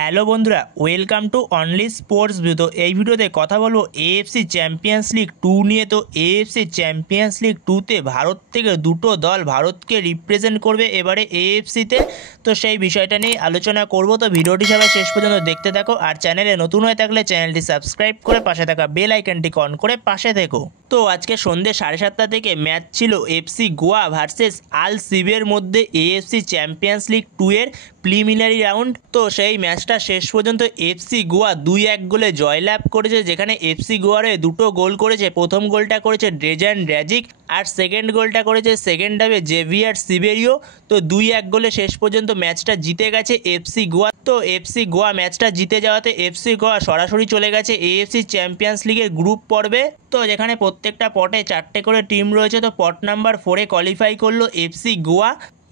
Hello বন্ধুরা, welcome to only sports view. তো এই ভিডিওতে কথা বলবো এএফসি চ্যাম্পিয়ন্স লিগ 2 নিয়ে। তো এএফসি চ্যাম্পিয়ন্স লিগ 2তে ভারত থেকে দুটো দল ভারতকে রিপ্রেজেন্ট করবে এবারে এএফসিতে। তো সেই বিষয়টা নিয়ে আলোচনা করব। তো ভিডিওটি সবাই শেষ পর্যন্ত দেখতে থাকো, আর চ্যানেলে নতুন হয়ে থাকলে চ্যানেলটি সাবস্ক্রাইব করে পাশে থাকা বেল আইকনটি অন করে পাশে থেকো। তো আজকে সন্ধ্যে 7:30 থেকে ম্যাচ ছিল এফসি গোয়া ভার্সেস আল সিবের মধ্যে এএফসি চ্যাম্পিয়ন্স লিগ 2 এর প্রিলিমিনারি রাউন্ড। তো সেই ম্যাচটা শেষ পর্যন্ত এফসি গোয়া 2-1 গোলে জয়লাভ করেছে, যেখানে এফসি গোয়ারে দুটো গোল করেছে। প্রথম গোলটা করেছে ড্রেজান ড্র্যাজিক, আর সেকেন্ড গোলটা করেছে সেকেন্ড হাফে জেভিয়ার সিবেরিও। তো 2-1 গোলে শেষ পর্যন্ত ম্যাচটা জিতে গেছে এফসি গোয়া। তো এফসি গোয়া ম্যাচটা জিতে যাওয়াতে এফসি গোয়া সরাসরি চলে গেছে এএফসি চ্যাম্পিয়ন্স লিগের গ্রুপ পর্বে। তো যেখানে প্রত্যেকটা পটে 4টে করে টিম রয়েছে। তো পট নাম্বার 4-এ কোয়ালিফাই করলো এফসি গোয়া।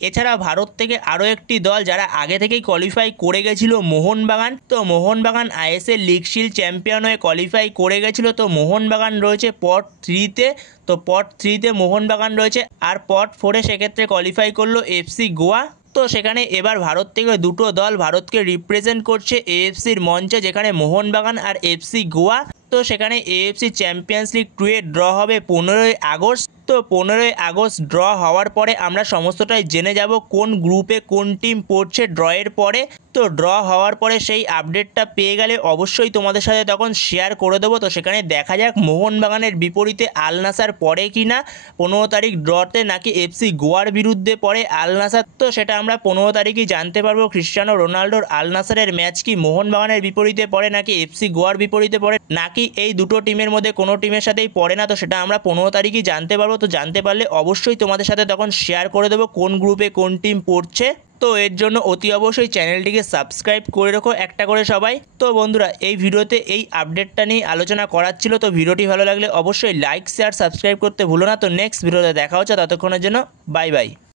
এছাড়া ভারত থেকে আরও একটি দল যারা আগে থেকেই কোয়ালিফাই করে গেছিল, মোহনবাগান। তো Mohun Bagan ISL league shield champion হয়ে কোয়ালিফাই করে গেছিলো। তো মোহনবাগান রয়েছে পট 3-তে। তো পট 3-তে মোহনবাগান রয়েছে, আর পট 4-এ সেক্ষেত্রে কোয়ালিফাই করলো এফসি গোয়া। তো সেখানে এবার ভারত থেকে দুটো দল ভারতকে রিপ্রেজেন্ট করছে এএফসির মঞ্চে, যেখানে মোহনবাগান আর এফসি গোয়া। তো সেখানে এএফসি চ্যাম্পিয়ন্স লিগ 2 এর ড্র হবে 15ই আগস্ট। তো 15ই আগস্ট ড্র হওয়ার পরে আমরা সমস্তটাই জেনে যাব কোন গ্রুপে কোন টিম পড়ছে ড্রয়ের পরে। তো ড্র হওয়ার পরে সেই আপডেটটা পেয়ে গেলে অবশ্যই তোমাদের সাথে তখন শেয়ার করে দেবো। তো সেখানে দেখা যাক মোহনবাগানের বিপরীতে আল নাসার পড়ে কি না 15 তারিখ ড্রতে, নাকি এফসি গোয়ার বিরুদ্ধে পড়ে আল নাসার। তো সেটা আমরা 15 তারিখই জানতে পারবো। ক্রিস্টিয়ানো রোনাল্ডোর আল নাসারের ম্যাচ কি মোহনবাগানের বিপরীতে পড়ে, নাকি এফসি গোয়ার বিপরীতে পড়ে, নাকি এই দুটো টিমের মধ্যে কোনো টিমের সাথেই পড়ে না। তো সেটা আমরা 15 তারিখই জানতে পারবো। তো জানতে পারলে অবশ্যই তোমাদের সাথে তখন শেয়ার করে দেবো কোন গ্রুপে কোন টিম পড়ছে। তো এর জন্য অতি অবশ্যই চ্যানেলটিকে সাবস্ক্রাইব করে রাখো একটা করে সবাই। তো বন্ধুরা, এই ভিডিওতে এই আপডেটটা নিয়ে আলোচনা করার ছিল। তো ভিডিওটি ভালো লাগলে অবশ্যই লাইক শেয়ার সাবস্ক্রাইব করতে ভুলো না। তো নেক্সট ভিডিওতে দেখা হচ্ছে, ততক্ষণের জন্য বাই বাই।